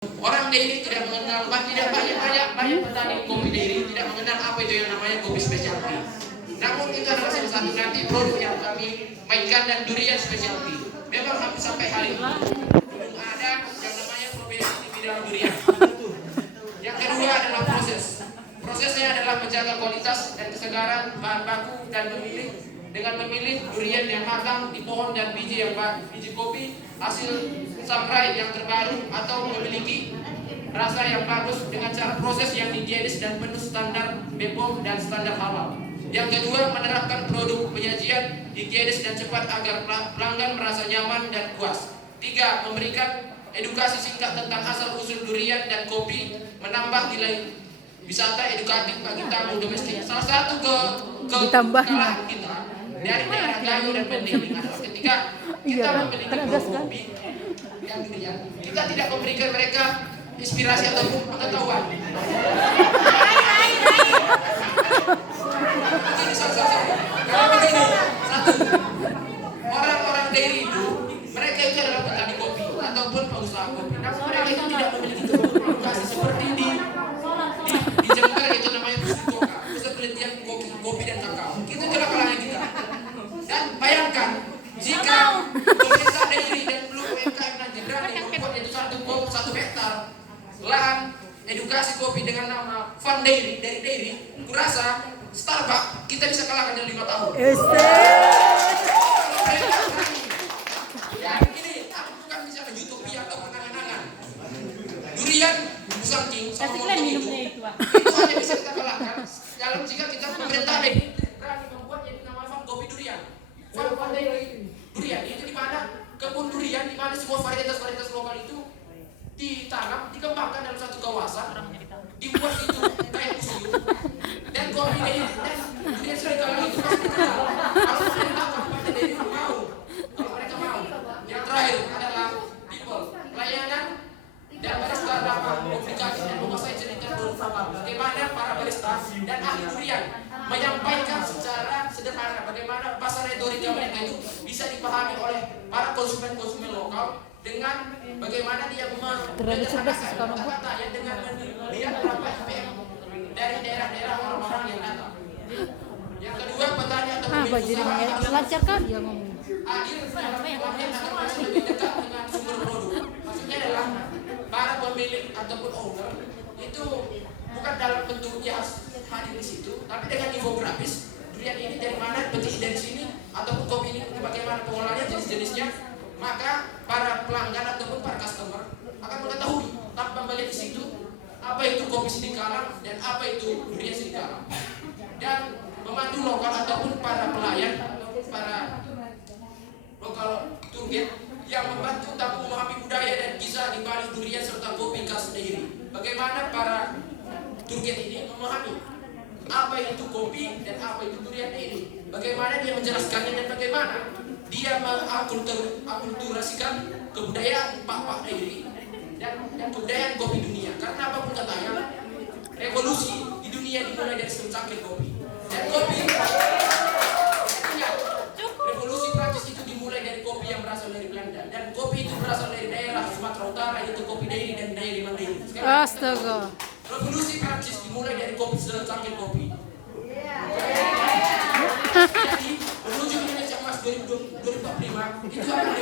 Orang dairy tidak mengenal, tidak banyak petani kopi dairy tidak mengenal apa itu yang namanya kopi specialty. Namun itu adalah salah satu nanti produk yang kami mainkan, dan durian specialty. Memang hampir sampai hari ini belum ada yang namanya profesi di bidang durian. Yang kedua adalah proses. Prosesnya adalah menjaga kualitas dan kesegaran bahan baku dan dengan memilih durian yang matang di pohon dan biji kopi hasil sangrai yang terbaru atau memiliki rasa yang bagus dengan cara proses yang higienis dan penuh standar BPOM dan standar halal. Yang kedua, menerapkan produk penyajian higienis dan cepat agar pelanggan merasa nyaman dan puas. Tiga, memberikan edukasi singkat tentang asal usul durian dan kopi, menambah nilai wisata edukatif bagi tamu domestik. Salah satu kekalahan kita dari daerah Gayo dan Penting adalah ketika kita memiliki kopi yang durian, kita tidak memberikan mereka inspirasi ataupun pengetahuan. Begini saja. Karena begini, satu, orang-orang dairy itu, mereka itu adalah petani kopi ataupun pengusaha kopi. Namun mereka itu tidak memiliki edukasi seperti di Jember, itu namanya pusat penelitian kopi dan kakao. Kita adalah kalangan kita. Dan bayangkan jika pemerintah dairy dan belum UMKM nanti berani membuat itu satu hektar lahan edukasi kopi dengan nama Fun Dairy dari dairy, kurasa Starbucks kita bisa kalahkan dalam 5 tahun. Ya ini aku bukan bicara utopia atau angan-angan. Durian Musang King sama montong itu hanya bisa kita kalahkan dalam jika kita pemerintah dairy berani membuat yang nama Fun Kopi Durian. Fun Dairy durian itu di mana kebun durian, di mana semua varietas lokal itu ditanam, dikembangkan dalam satu kawasan, dibuat itu kayak museum, dan kopi ini dan durian serigala itu pasti dikenal. Kalau mereka tahu, pasti dari mau. Kalau mereka mau. Yang terakhir adalah people, pelayanan dan barista dapat komunikasi dan menguasai cerita bagaimana para barista dan ahli durian menyampaikan secara sederhana bagaimana pasar retorika mereka itu bisa dipahami oleh para konsumen lokal dengan bagaimana dia kata-kata yang dengan melihat berapa IPM dari daerah-daerah orang-orang yang datang. Yang kedua, petani atau pemilik usaha harus lancarkan dia ngomong. adil dalam pemilihan agar bisa lebih dekat dengan sumber produk. Maksudnya adalah para pemilik ataupun owner itu bukan dalam bentuk dia hadir di situ, tapi dengan infografis durian ini dari mana, petik dari sini, ataupun kopi ini bagaimana pengolahannya, jenis-jenisnya, maka para pelanggan ataupun para customer akan mengetahui tanpa melihat di situ apa itu kopi Sidikalang dan apa itu durian Sidikalang. Dan memandu lokal ataupun para pelayan ataupun para lokal tour guide yang membantu tamu memahami budaya dan kisah di balik durian serta kopi khas dairy. Bagaimana para tour guide ini memahami apa itu kopi dan apa itu durian dairy. Bagaimana dia menjelaskannya dan bagaimana dia mengakulturasikan kebudayaan pak dairy dan kebudayaan kopi dunia. Karena apapun katanya, revolusi di dunia dimulai dari secangkir kopi. Dan kopi, revolusi Prancis itu dimulai dari kopi yang berasal dari Belanda. Dan kopi itu berasal dari daerah Sumatera Utara, yaitu kopi dairy dan dairy mandairy. Astaga. Revolusi Prancis dimulai dari kopi secangkir kopi. Jadi menuju Indonesia Emas 2045 itu akan